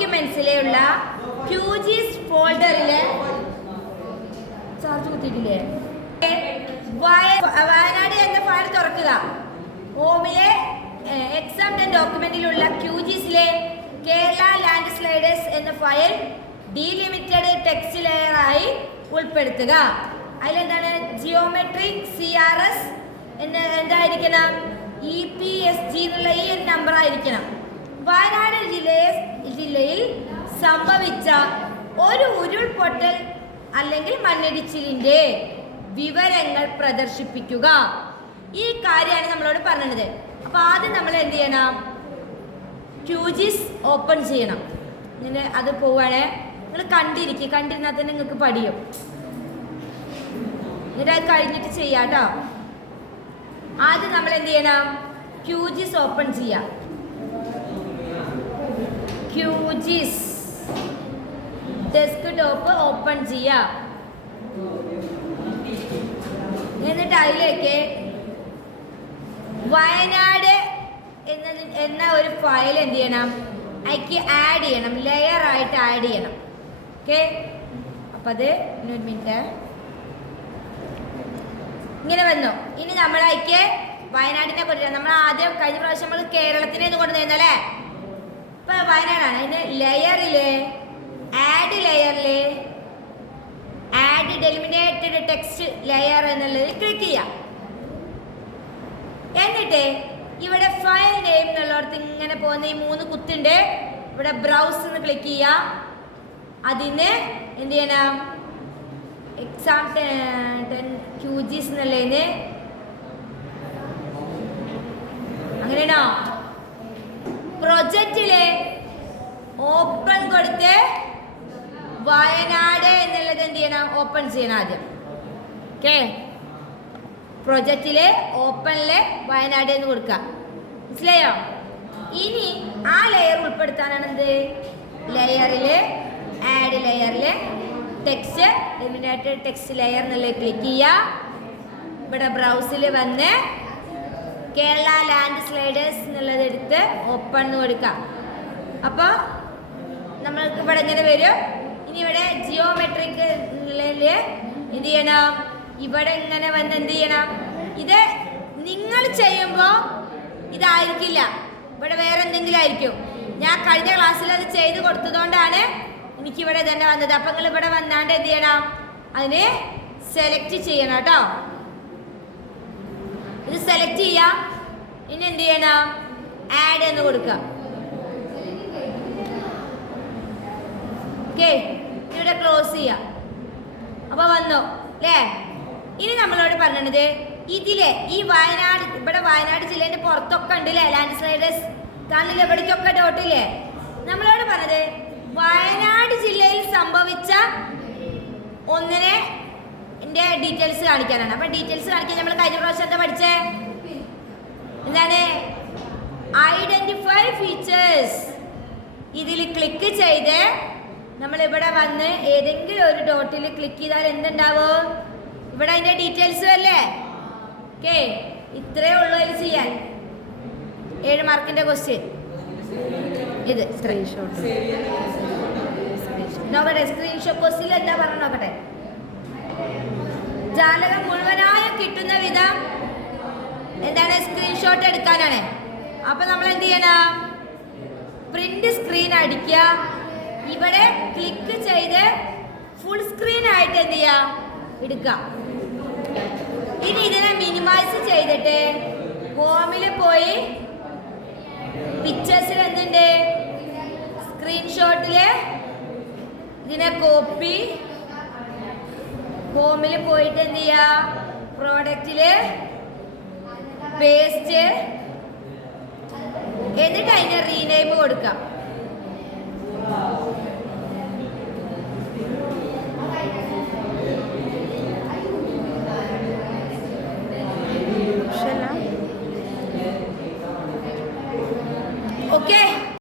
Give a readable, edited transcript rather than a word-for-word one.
ഡോക്യുമെന്റ്സിലുള്ള QGIS ഫോൾഡറിലെ charge കുത്തിയിട്ടില്ലേ Wayanad എന്ന file തുറക്കുക. ഹോമിലെ exam ഡോക്യുമെന്റിലുള്ള QGISലെ Kerala land sliders എന്ന ഫയൽ ഡീലിമിറ്റഡ് ടെക്സ്റ്റ് ലെയറായി ഉൾപ്പെടുത്തുക. അതിലെന്താണ് ജിയോമെട്രിക് CRS എന്തായിരിക്കണം EPSG എന്നുള്ള ഈ ഒരു നമ്പർ ആയിരിക്കണം. വയനാട് ജില്ലയിൽ സംഭവിച്ച ഒരു ഉരുൾപൊട്ടൽ അല്ലെങ്കിൽ മണ്ണിടിച്ചിലിന്റെ വിവരങ്ങൾ പ്രദർശിപ്പിക്കുക. ഈ കാര്യമാണ് നമ്മളോട് പറഞ്ഞത്. അപ്പൊ ആദ്യം നമ്മൾ എന്ത് ചെയ്യണം? QGIS ഓപ്പൺ ചെയ്യണം. ഇങ്ങനെ അത് പോവാണ്. നിങ്ങൾ കണ്ടിരുന്നാൽ തന്നെ നിങ്ങൾക്ക് പഠിയും. എന്നിട്ട് അത് കഴിഞ്ഞിട്ട് ചെയ്യാട്ടോ. ആദ്യം നമ്മൾ എന്ത് ചെയ്യണം? QGIS ഓപ്പൺ ചെയ്യാം. QGIS ഡെസ്ക്ടോപ്പ് ഓപ്പൺ ചെയ്യാം. എന്നിട്ട് അതിലേക്ക് വയനാട് എന്ന ഒരു ഫയൽ എന്ത് ചെയ്യണം? അതിക്ക് ആഡ് ചെയ്യണം, ലെയർ ആയിട്ട് ആഡ് ചെയ്യണം. ഓക്കെ, അപ്പം അത് ഒരു മിനിറ്റ് ഇങ്ങനെ വന്നു. ഇനി നമ്മൾ അതിക്ക് വയനാടിനെ കൊണ്ടുവരാം. നമ്മൾ ആദ്യം കഴിഞ്ഞ പ്രാവശ്യം നമ്മൾ കേരളത്തിനെ ഒന്ന് കൊണ്ടുവരുന്നല്ലേ. ഇപ്പൊ വയനാടാണ്. അതിന് ലെയറില് ആഡ് ഡെലിമിനേറ്റഡ് ടെക്സ്റ്റ് ലെയർ എന്നുള്ളത് ക്ലിക്ക് ചെയ്യാം. എന്നിട്ട് ഇവിടെ ഫയൽ നെയിം എന്നുള്ളടത്ത് ഇങ്ങനെ പോകുന്ന ഈ 3 കുത്തുണ്ട്. ഇവിടെ ബ്രൗസ് എന്ന് ക്ലിക്ക് ചെയ്യാം. അതിന് എന്ത് ചെയ്യണം? എക്സാം QGIS എന്നുള്ളതിന് അങ്ങനെയാണോ? പ്രൊജക്റ്റില് ഓപ്പൺ കൊടുത്ത് വയനാട് എന്നുള്ളത് എന്ത് ചെയ്യണം? ഓപ്പൺ ചെയ്യണം ആദ്യം. ഓക്കെ, പ്രൊജക്റ്റില് ഓപ്പണില് വയനാട് എന്ന് കൊടുക്കാം. മനസ്സിലായോ? ഇനി ആ ലെയർ ഉൾപ്പെടുത്താനാണ് എന്ത്? ലെയറില് ആഡ് ലെയറില് ടെക്സ്റ്റ് ഡെലിമിനേറ്റഡ് ടെക്സ്റ്റ് ലെയർ എന്നുള്ളത് ക്ലിക്ക് ചെയ്യുക. ഇവിടെ ബ്രൗസിൽ വന്ന് കേരള ലാൻഡ് സ്ലൈഡേഴ്സ് എന്നുള്ളത് എടുത്ത് ഓപ്പൺ എന്ന് കൊടുക്കാം. അപ്പോൾ നമ്മൾക്ക് ഇവിടെ ഇങ്ങനെ വരും. ഇനി ഇവിടെ ജിയോമെട്രിക് എന്ത് ചെയ്യണം? ഇവിടെ ഇങ്ങനെ വന്ന് എന്ത് ചെയ്യണം? ഇത് നിങ്ങൾ ചെയ്യുമ്പോൾ ഇതായിരിക്കില്ല, ഇവിടെ വേറെ എന്തെങ്കിലും ആയിരിക്കും. ഞാൻ കഴിഞ്ഞ ക്ലാസ്സിൽ അത് ചെയ്ത് കൊടുത്തതുകൊണ്ടാണ് എനിക്കിവിടെ തന്നെ വന്നത്. അപ്പം നിങ്ങൾ ഇവിടെ വന്നാണ്ട് എന്ത് ചെയ്യണം? അതിന് സെലക്ട് ചെയ്യണം കേട്ടോ. ഇത് സെലക്ട് ചെയ്യാം. ഇനി എന്ത് ചെയ്യണം? ആഡ് എന്ന് കൊടുക്കാം. ഓക്കെ, ഇവിടെ ക്ലോസ് ചെയ്യാം. അപ്പോൾ വന്നു അല്ലേ? ഇനി നമ്മളോട് പറഞ്ഞത് ഇതിലെ ഈ വയനാട്, ഇവിടെ വയനാട് ജില്ലേൻ്റെ പുറത്തൊക്കെ ഉണ്ടല്ലേ ലാൻഡ് സ്ലൈഡേഴ്സ് കാണില്ല, എവിടേക്കൊക്കെ ഡോട്ടില്ലേ? നമ്മളോട് പറഞ്ഞത് വയനാട് ജില്ലയിൽ സംഭവിച്ച ഒന്നിനെ ഡീറ്റെയിൽസ് കാണിക്കാനാണ്. അപ്പം ഡീറ്റെയിൽസ് കാണിക്കാൻ നമ്മൾ കഴിഞ്ഞ പ്രാവശ്യം എന്താ പഠിച്ചേ? എന്താണ്? Identify features. ഇതിൽ ക്ലിക്ക് ചെയ്ത് നമ്മളിവിടെ വന്ന് ഏതെങ്കിലും ഒരു ഡോട്ടിൽ ക്ലിക്ക് ചെയ്താൽ എന്തുണ്ടാവും? ഇവിടെ അതിൻ്റെ ഡീറ്റെയിൽസ് അല്ലേ? ഓക്കെ, ഇത്രയേ ഉള്ളൂ അതിൽ ചെയ്യാൻ. 7 മാർക്കിൻ്റെ ക്വസ്റ്റ്യൻ ഇത്. സ്ക്രീൻഷോട്ട് നോക്കട്ടെ. സ്ക്രീൻഷോട്ട് ക്വസ്റ്റ്യൻ എന്താ പറഞ്ഞു നോക്കട്ടെ. ജാലകം മുഴുവനായും കിട്ടുന്ന വിധം എന്താണ്? സ്ക്രീൻഷോട്ട് എടുക്കാനാണ്. അപ്പം നമ്മൾ എന്ത് ചെയ്യണം? പ്രിന്റ് സ്ക്രീൻ അടിക്കുക. ഇവിടെ ക്ലിക്ക് ചെയ്ത് ഫുൾ സ്ക്രീൻ ആയിട്ട് എന്ത് ചെയ്യാം? എടുക്കാം. ഇനി ഇതിനെ മിനിമൈസ് ചെയ്തിട്ട് ഹോമിൽ പോയി പിക്ചേഴ്സിൽ എന്തുണ്ട്? സ്ക്രീൻഷോട്ടില് ഇതിനെ കോപ്പി, ഹോമിൽ പോയിട്ട് എന്ത് ചെയ്യാം? പ്രോഡക്റ്റില് പേസ്റ്റ്, എന്നിട്ട് അതിനെ റീനെയിം കൊടുക്കാം.